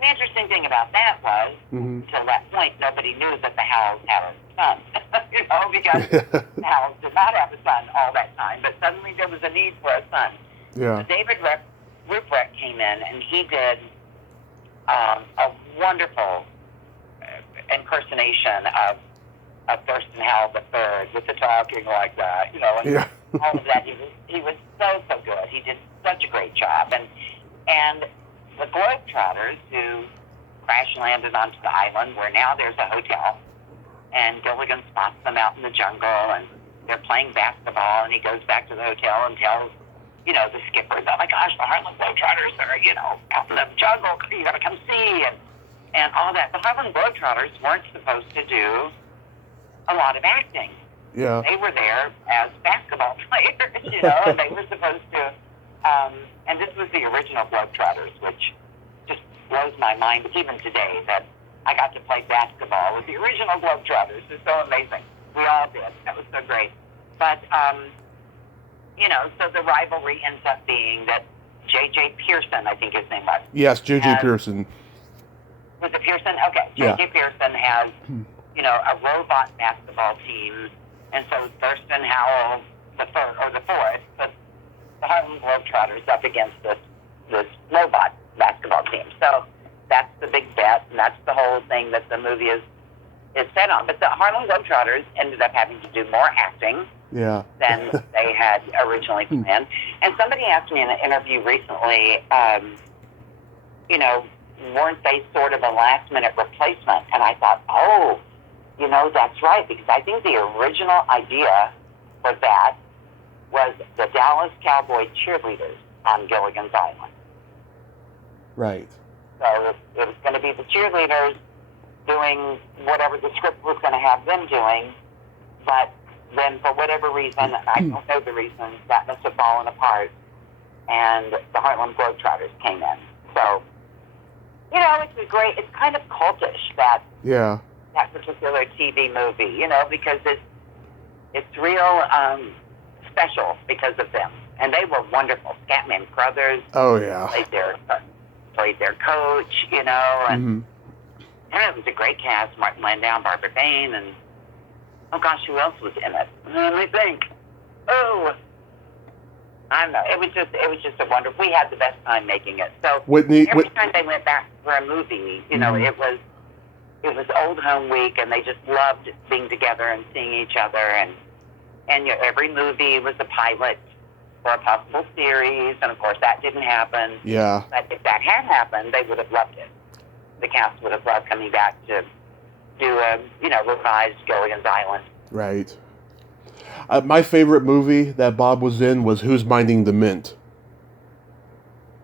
The interesting thing about that was, until that point, nobody knew that the Howells had a son, because the Howells did not have a son all that time, but suddenly there was a need for a son. Yeah. So David Ruprecht came in, and he did a wonderful impersonation of Thurston Howell III with the talking like that, and all of that. He was so good. He did such a great job. And the Globetrotters, who crash landed onto the island, where now there's a hotel, and Gilligan spots them out in the jungle, and they're playing basketball, and he goes back to the hotel and tells the skippers. Oh my gosh, the Harlem Globetrotters are, out in the jungle. You got to come see and all that. The Harlem Globetrotters weren't supposed to do a lot of acting. Yeah. They were there as basketball players, and they were supposed to. And this was the original Globetrotters, which just blows my mind even today that I got to play basketball with the original Globetrotters. It's so amazing. We all did. That was so great. But, so the rivalry ends up being that J.J. Pearson, I think his name was. Yes, J.J. Pearson. Was it Pearson? Okay. Yeah. J.J. Pearson has, a robot basketball team. And so Thurston Howell, the fourth, put the Harlem Globetrotters up against this robot basketball team. So that's the big bet, and that's the whole thing that the movie is set on. But the Harlem Globetrotters ended up having to do more acting than they had originally planned. And somebody asked me in an interview recently, weren't they sort of a last-minute replacement? And I thought, that's right, because I think the original idea for that was the Dallas Cowboy cheerleaders on Gilligan's Island. Right. So it was going to be the cheerleaders doing whatever the script was going to have them doing, but then for whatever reason, and I don't know the reason, that must have fallen apart, and the Harlem Globetrotters came in. So, it's kind of cultish, that particular TV movie, because it's real special because of them. And they were wonderful. Scatman Crothers played their coach, and it was a great cast. Martin Landau, Barbara Bain, and oh gosh, who else was in it? Let me think. I don't know. It was just a wonderful. We had the best time making it. So every time they went back for a movie, it was old home week, and they just loved being together and seeing each other. And every movie was a pilot for a possible series, and of course that didn't happen. Yeah. But if that had happened, they would have loved it. The cast would have loved coming back to do a revised Gilligan's Island. Right. My favorite movie that Bob was in was Who's Minding the Mint?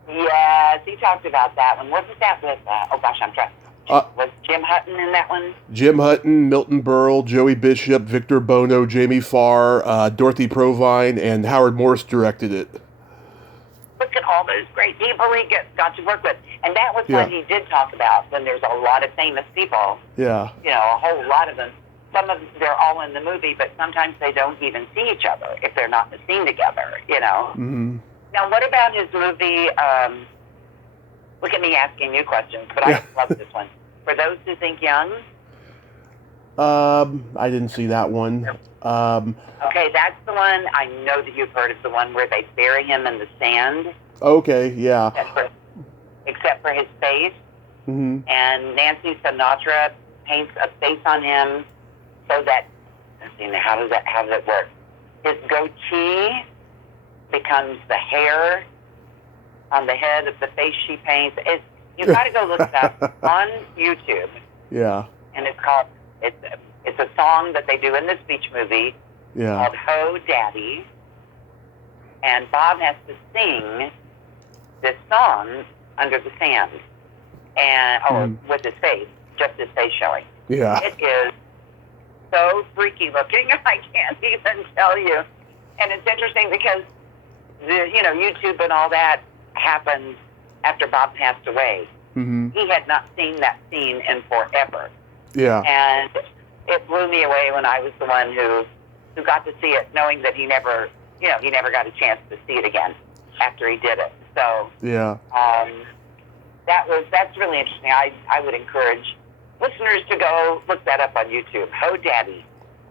Yes, he talked about that one. Wasn't that with, I'm trying. Was Jim Hutton in that one? Jim Hutton, Milton Berle, Joey Bishop, Victor Bono, Jamie Farr, Dorothy Provine, and Howard Morris directed it. Look at all those great people he got to work with. And that was what he did talk about, when there's a lot of famous people. Yeah. A whole lot of them. Some of them, they're all in the movie, but sometimes they don't even see each other if they're not in the scene together, Mm-hmm. Now, what about his movie, look at me asking you questions, but I love this one. For Those Who Think Young? I didn't see that one. Okay, that's the one. I know that you've heard of the one where they bury him in the sand. Okay, yeah. Except for his face. Mm-hmm. And Nancy Sinatra paints a face on him so that, how does it work? His goatee becomes the hair on the head of the face she paints. You got to go look it up on YouTube. Yeah. And it's a song that they do in this beach movie called Ho Daddy. And Bob has to sing this song under the sand, and with his face, just his face showing. Yeah. It is so freaky looking, I can't even tell you. And it's interesting because YouTube and all that happened after Bob passed away. Mm-hmm. He had not seen that scene in forever. Yeah. And it blew me away when I was the one who got to see it, knowing that he never got a chance to see it again after he did it. So that's really interesting. I would encourage listeners to go look that up on YouTube. Ho Daddy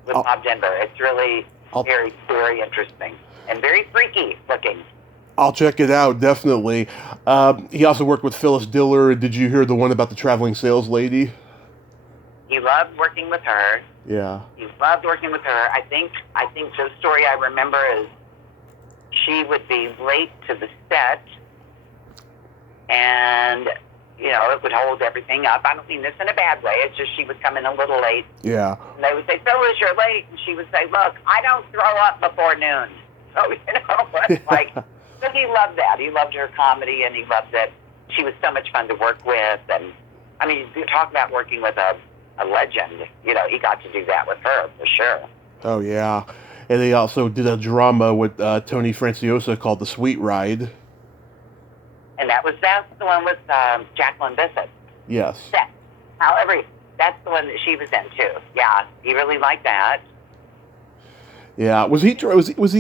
with Bob Denver. It's really very, very interesting and very freaky looking. I'll check it out, definitely. He also worked with Phyllis Diller. Did you hear the one about the traveling sales lady? He loved working with her. Yeah. He loved working with her. I think the story I remember is she would be late to the set, and it would hold everything up. I don't mean this in a bad way. It's just she would come in a little late. Yeah. And they would say, "Phyllis, you're late," and she would say, "Look, I don't throw up before noon." So it's like So he loved that. He loved her comedy, and he loved that she was so much fun to work with. And, I mean, you talk about working with a legend. You know, he got to do that with her, for sure. Oh, yeah. And they also did a drama with Tony Franciosa called The Sweet Ride. And that's the one with Jacqueline Bissett. Yes. However, that's the one that she was in, too. Yeah, he really liked that. Yeah, was he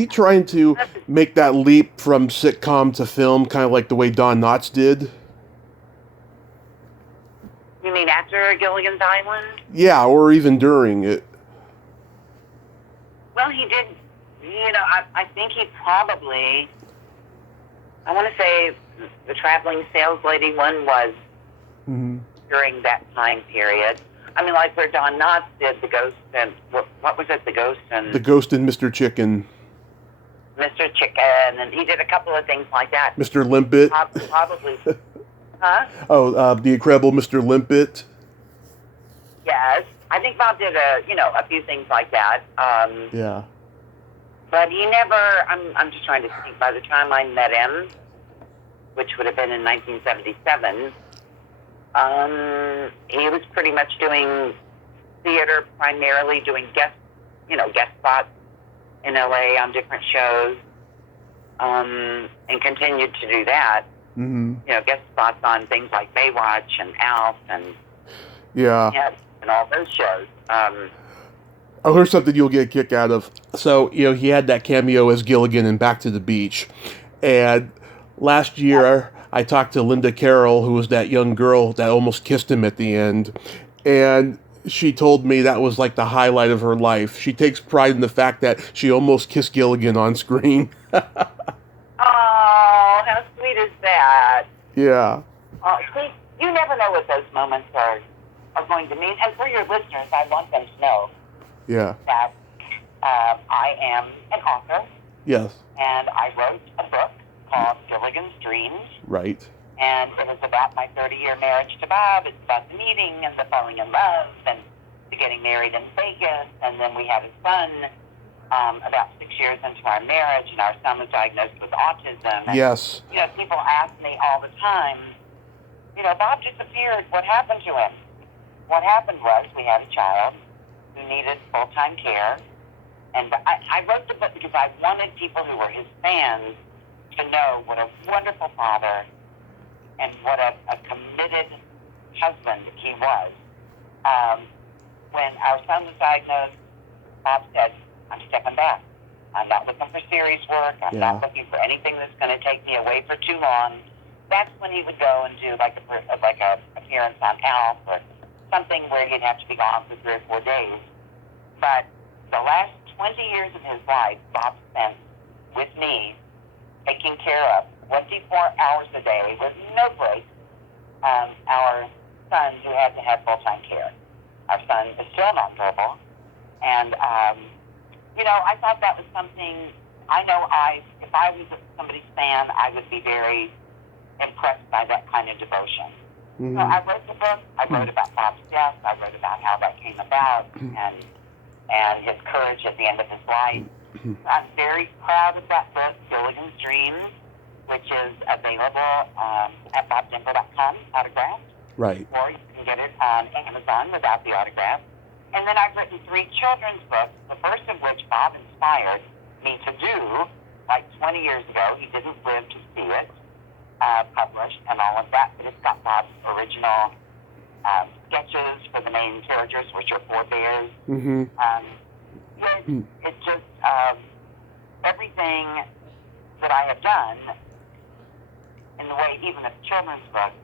trying to make that leap from sitcom to film, kind of like the way Don Knotts did? You mean after Gilligan's Island? Yeah, or even during it. Well, he did. You know, I think he probably. I want to say the Traveling Sales Lady one was during that time period. I mean, like where Don Knotts did The Ghost and what was it? The Ghost and Mr. Chicken. Mr. Chicken, and he did a couple of things like that. Mr. Limpet. Probably. Huh? Oh, The Incredible Mr. Limpet. Yes, I think Bob did a few things like that. Yeah. But he never. I'm just trying to think. By the time I met him, which would have been in 1977. He was pretty much doing theater, primarily doing guest spots in LA on different shows, and continued to do that. Mm-hmm. You know, guest spots on things like Baywatch and Alf and and all those shows. Oh, here's something you'll get a kick out of. So, he had that cameo as Gilligan in Back to the Beach, and last year. I talked to Linda Carroll, who was that young girl that almost kissed him at the end, and she told me that was like the highlight of her life. She takes pride in the fact that she almost kissed Gilligan on screen. Oh, how sweet is that? Yeah. See, you never know what those moments are going to mean. And for your listeners, I want them to know that I am an author. Yes. And I wrote a book called Gilligan's Dreams. Right. And it was about my 30-year marriage to Bob. It's about the meeting and the falling in love and the getting married in Vegas. And then we had a son about 6 years into our marriage, and our son was diagnosed with autism. And, yes. People ask me all the time, Bob disappeared. What happened to him? What happened was we had a child who needed full-time care. And I wrote the book because I wanted people who were his fans to know what a wonderful father and what a committed husband he was. When our son was diagnosed, Bob said, I'm stepping back. I'm not looking for serious work. I'm not looking for anything that's going to take me away for too long. That's when he would go and do like a appearance on Alf or something where he'd have to be gone for 3 or 4 days. But the last 20 years of his life, Bob spent with me, taking care of 24 hours a day with no break, our son who had to have full-time care. Our son is still nonverbal, and I thought that was something. I know if I was somebody's fan, I would be very impressed by that kind of devotion. Mm-hmm. So I wrote the book. I wrote about Bob's death. I wrote about how that came about, and his courage at the end of his life. I'm very proud of that book, Gilligan's Dreams, which is available at bobdenver.com, autographed. Right. Or you can get it on Amazon without the autograph. And then I've written 3 children's books, the first of which Bob inspired me to do, like 20 years ago. He didn't live to see it published and all of that, but it's got Bob's original sketches for the main characters, which are 4 bears. Mm-hmm. It's just everything that I have done in the way, even of children's books,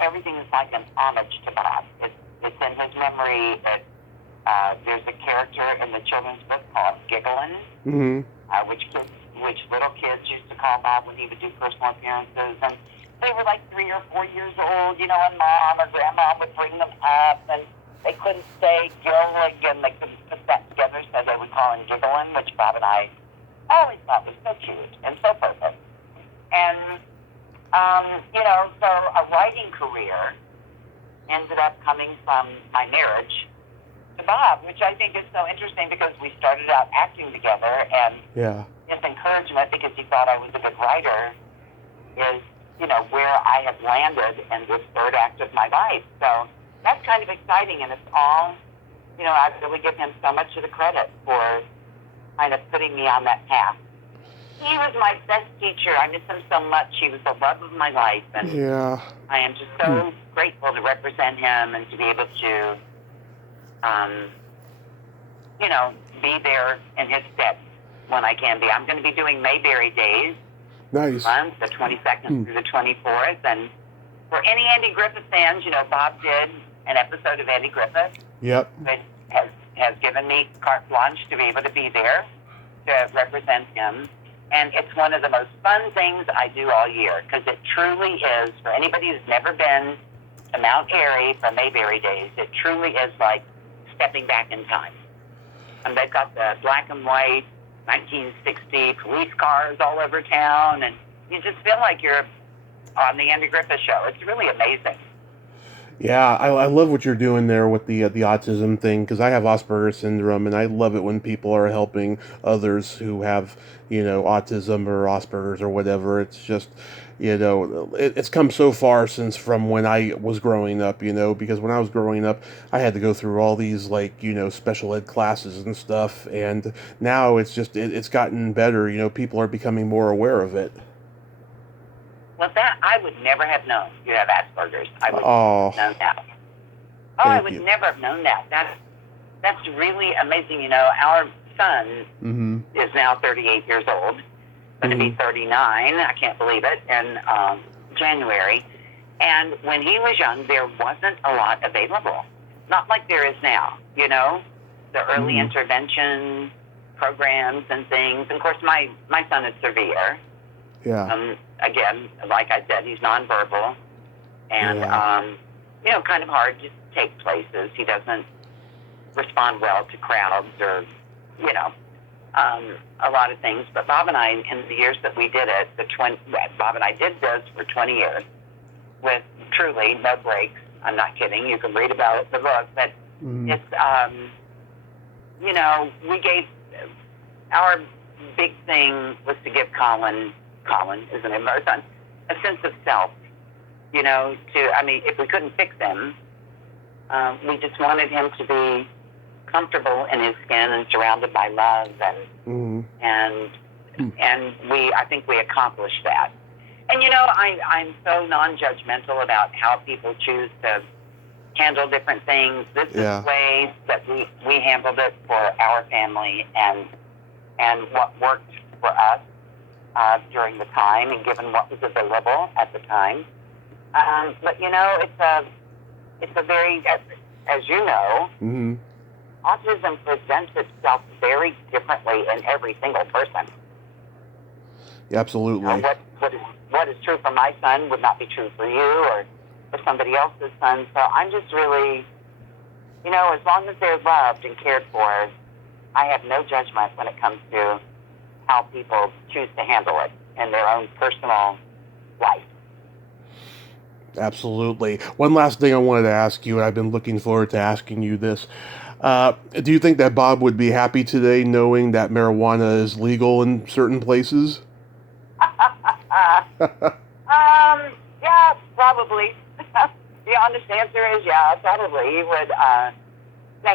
everything is like an homage to Bob. It's in his memory that there's a character in the children's book called Gilligan, which little kids used to call Bob when he would do personal appearances, and they were like 3 or 4 years old, and Mom or Grandma would bring them up, and they couldn't say Gilligan, they couldn't put that together, so they would call him Gilligan, which Bob and I always thought was so cute and so perfect. And, so a writing career ended up coming from my marriage to Bob, which I think is so interesting because we started out acting together, and his encouragement, because he thought I was a good writer, is, where I have landed in this third act of my life. So that's kind of exciting, and it's all, I really give him so much of the credit for kind of putting me on that path. He was my best teacher. I miss him so much. He was the love of my life, and I am just so grateful to represent him and to be able to, be there in his stead when I can be. I'm going to be doing Mayberry Days. Nice. Month, the 22nd through the 24th, and for any Andy Griffith fans, Bob did an episode of Andy Griffith. Yep. Which has given me carte blanche to be able to be there to represent him. And it's one of the most fun things I do all year, because it truly is, for anybody who's never been to Mount Airy for Mayberry Days, it truly is like stepping back in time. And they've got the black and white 1960 police cars all over town, and you just feel like you're on the Andy Griffith Show. It's really amazing. Yeah, I love what you're doing there with the autism thing, because I have Asperger's syndrome, and I love it when people are helping others who have, autism or Asperger's or whatever. It's just, it's come so far since from when I was growing up, because when I was growing up, I had to go through all these, special ed classes and stuff, and now it's just, it's gotten better, people are becoming more aware of it. Well, that I would never have known you have Asperger's. I would have known that. I would never have known that. That's really amazing. Our son is now 38 years old, going to be 39. I can't believe it, in January. And when he was young, there wasn't a lot available. Not like there is now, the early intervention programs and things. And of course, my son is severe. Yeah. Again, like I said, he's nonverbal, and kind of hard to take places. He doesn't respond well to crowds or, a lot of things. But Bob and I, in the years that we did it, Bob and I did this for 20 years with truly no breaks. I'm not kidding. You can read about it in the book, but it's, we gave our big thing was to give Colin, isn't it, our son, a sense of self, if we couldn't fix him, we just wanted him to be comfortable in his skin and surrounded by love, and I think we accomplished that. And, I'm so non-judgmental about how people choose to handle different things. This is the way that we handled it for our family, and what worked for us during the time, and given what was available at the time. But it's a very, as you know, autism presents itself very differently in every single person. Absolutely. What is true for my son would not be true for you or for somebody else's son. So I'm just really, as long as they're loved and cared for, I have no judgment when it comes to how people choose to handle it in their own personal life. Absolutely. One last thing I wanted to ask you, and I've been looking forward to asking you this. Do you think that Bob would be happy today knowing that marijuana is legal in certain places? Yeah, probably. The honest answer is yeah, probably. He would,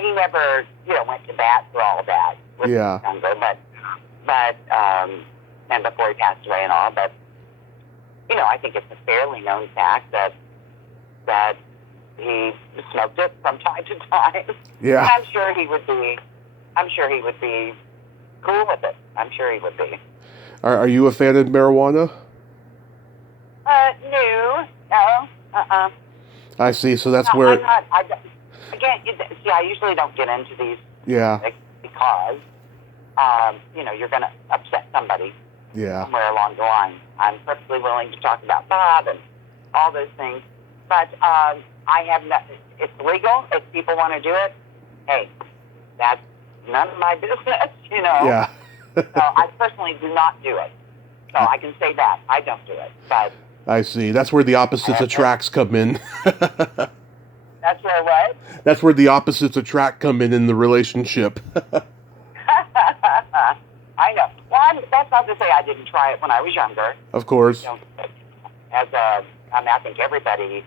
he never, went to bat for all that with his younger, but and before he passed away and all, but I think it's a fairly known fact that he smoked it from time to time. Yeah. I'm sure he would be cool with it. I'm sure he would be. Are you a fan of marijuana? No. I see. So that's where. I'm not. I usually don't get into these. Yeah. Because, you're going to upset somebody. Yeah. Somewhere along the line. I'm perfectly willing to talk about Bob and all those things, but I have not. It's legal. If people want to do it, hey, that's none of my business. Yeah. So I personally do not do it. So I can say that I don't do it. But I see. That's where the opposites attracts come in. That's where what? That's where the opposites attract come in the relationship. I know. Well, that's not to say I didn't try it when I was younger. Of course. You know, I think everybody,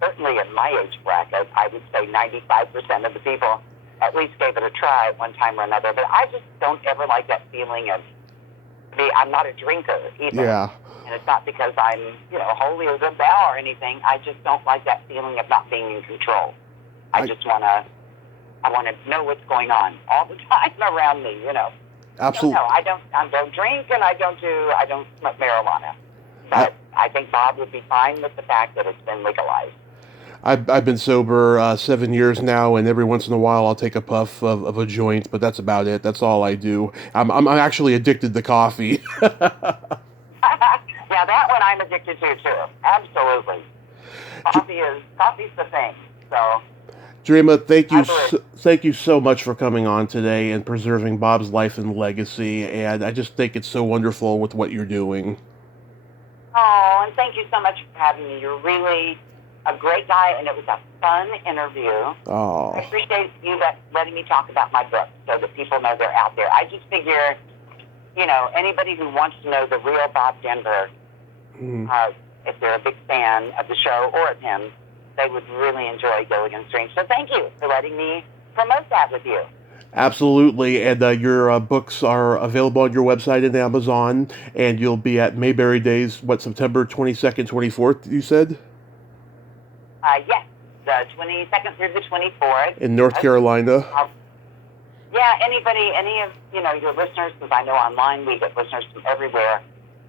certainly in my age bracket, I would say 95% of the people at least gave it a try at one time or another. But I just don't ever like that feeling of, I'm not a drinker either. Yeah. And it's not because I'm, holier than thou or anything. I just don't like that feeling of not being in control. I want to know what's going on all the time around me, Absolutely. No, I don't drink and I don't smoke marijuana. But I think Bob would be fine with the fact that it's been legalized. I've been sober 7 years now, and every once in a while I'll take a puff of a joint, but that's about it. That's all I do. I'm actually addicted to coffee. Yeah, that one I'm addicted to too. Absolutely. Coffee's the thing. So, Dreama, thank you so much for coming on today and preserving Bob's life and legacy. And I just think it's so wonderful with what you're doing. Oh, and thank you so much for having me. You're really a great guy, and it was a fun interview. Oh. I appreciate you letting me talk about my book so that people know they're out there. I just figure, anybody who wants to know the real Bob Denver, if they're a big fan of the show or of him, they would really enjoy Gilligan Strange. So thank you for letting me promote that with you. Absolutely, and your books are available on your website and Amazon, and you'll be at Mayberry Days, September 22nd, 24th, you said? Yes, the 22nd through the 24th. In North Carolina? Yeah, any of, your listeners, because I know online we get listeners from everywhere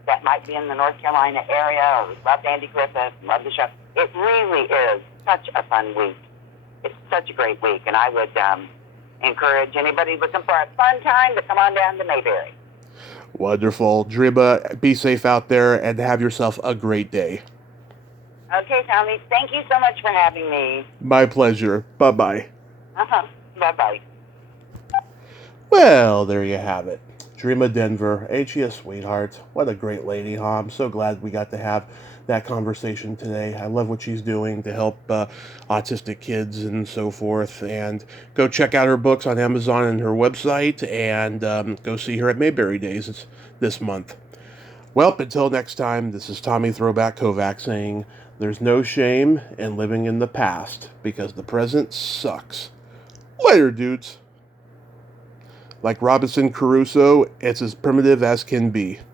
that might be in the North Carolina area or love Andy Griffith, love the show. It really is such a fun week. It's such a great week, and I would encourage anybody looking for a fun time to come on down to Mayberry. Wonderful. Dreama, be safe out there and have yourself a great day. Okay, Tommy. Thank you so much for having me. My pleasure. Bye-bye. Bye-bye. Well, there you have it. Dreama Denver. Ain't she a sweetheart? What a great lady, huh? I'm so glad we got to have that conversation today. I love what she's doing to help autistic kids and so forth. And go check out her books on Amazon and her website, and go see her at Mayberry Days this month. Well, until next time, this is Tommy Throwback Kovac saying, there's no shame in living in the past, because the present sucks. Later, dudes. Like Robinson Crusoe, it's as primitive as can be.